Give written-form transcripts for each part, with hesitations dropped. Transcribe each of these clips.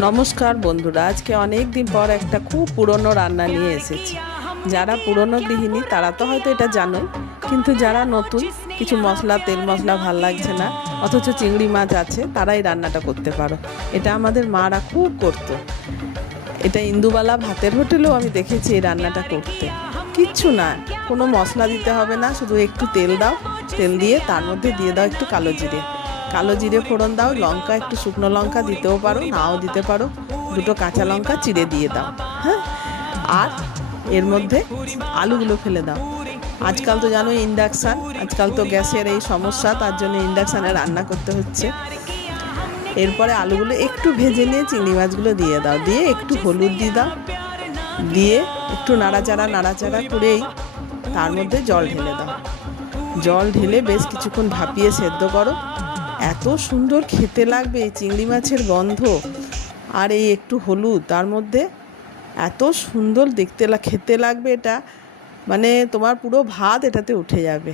নমস্কার বন্ধুরা, আজকে অনেক দিন পর একটা খুব পুরনো রান্না নিয়ে এসেছি। যারা পুরনো গৃহিণী তারা তো হয়তো এটা জানোই, কিন্তু যারা নতুন, কিছু মশলা তেল মশলা ভাল লাগছে না, অথচ চিংড়ি মাছ আছে, তারা এই রান্নাটা করতে পারো। এটা আমাদের মারা খুব করতো। এটা ইন্দুবালা ভাতের হোটেলেও আমি দেখেছি এই রান্নাটা করতে। কিচ্ছু না, কোনো মশলা দিতে হবে না, শুধু একটু তেল দাও, তেল দিয়ে তার মধ্যে দিয়ে দাও একটু কালো জিরে ফোড়ন দাও, লঙ্কা একটু শুকনো লঙ্কা দিতেও পারো, নাও দিতে পারো, দুটো কাঁচা লঙ্কা চিড়ে দিয়ে দাও। হ্যাঁ, আর এর মধ্যে আলুগুলো ফেলে দাও। আজকাল তো জানো ইন্ডাকশান, আজকাল তো গ্যাসের এই সমস্যা, তার জন্য ইন্ডাকশানে রান্না করতে হচ্ছে। এরপরে আলুগুলো একটু ভেজে নিয়ে চিংড়ি মাছগুলো দিয়ে দাও, দিয়ে একটু হলুদ দিয়ে দাও, দিয়ে একটু নাড়াচাড়া করেই তার মধ্যে জল ঢেলে দাও। জল ঢেলে বেশ কিছুক্ষণ ভাপিয়ে সেদ্ধ করো। এত সুন্দর খেতে লাগবে, এই চিংড়ি মাছের গন্ধ আর এই একটু হলুদ তার মধ্যে, এত সুন্দর খেতে লাগবে এটা, মানে তোমার পুরো ভাত এটাতে উঠে যাবে।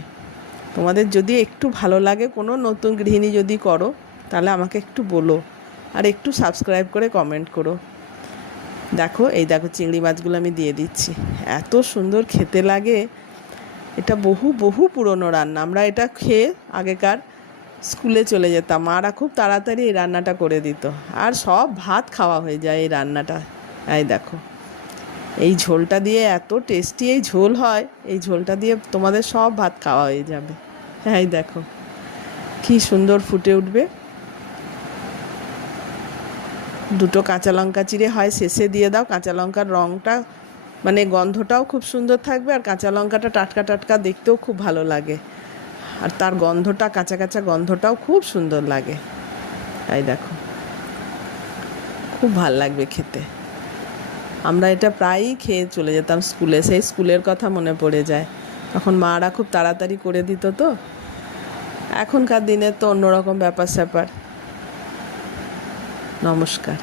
তোমাদের যদি একটু ভালো লাগে, কোনো নতুন গৃহিণী যদি করো, তাহলে আমাকে একটু বলো, আর একটু সাবস্ক্রাইব করে কমেন্ট করো। দেখো চিংড়ি মাছগুলো আমি দিয়ে দিচ্ছি, এত সুন্দর খেতে লাগে। এটা বহু পুরনো রান্না। আমরা এটা খেয়ে আগেকার স্কুলে চলে যেতাম, মারা খুব তাড়াতাড়ি এই রান্নাটা করে দিত, আর সব ভাত খাওয়া হয়ে যায় এই রান্নাটা। এই দেখো, এই ঝোলটা দিয়ে এত টেস্টি এই ঝোল হয়, এই ঝোলটা দিয়ে তোমাদের সব ভাত খাওয়া হয়ে যাবে। এই দেখো কি সুন্দর ফুটে উঠবে। দুটো কাঁচা লঙ্কা চিড়ে হয় শেষে দিয়ে দাও, কাঁচা লঙ্কার রঙটা মানে গন্ধটাও খুব সুন্দর থাকবে, আর কাঁচা লঙ্কাটা টাটকা দেখতেও খুব ভালো লাগে, আর তার গন্ধটা কাঁচা গন্ধটাও খুব সুন্দর লাগে। এই দেখো, খুব ভাল লাগবে খেতে। আমরা এটা প্রায়ই খেয়ে চলে যেতাম স্কুলে, সেই স্কুলের কথা মনে পড়ে যায়। তখন মারা খুব তাড়াতাড়ি করে দিত। তো এখনকার দিনে তো অন্যরকম ব্যাপার স্যাপার। নমস্কার।